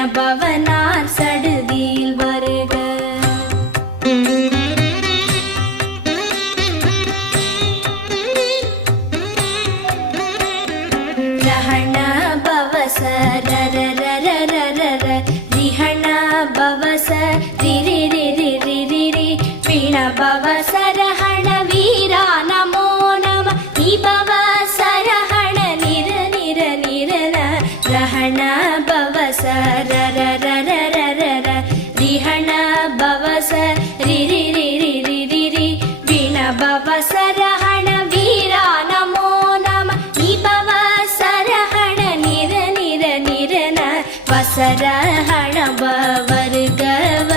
விணபவனார் சடுதியில் வருக. ரஹண பவச ரர ரர ரர ர ரிஹண பவச ரிரி ரிரி ரிரி ரி வீண பவச ரஹண வீரா நமோ நம நிபவ சரஹண நிர நிர நிரன ரஹண பவச ரர ரர ரர ர ரிஹண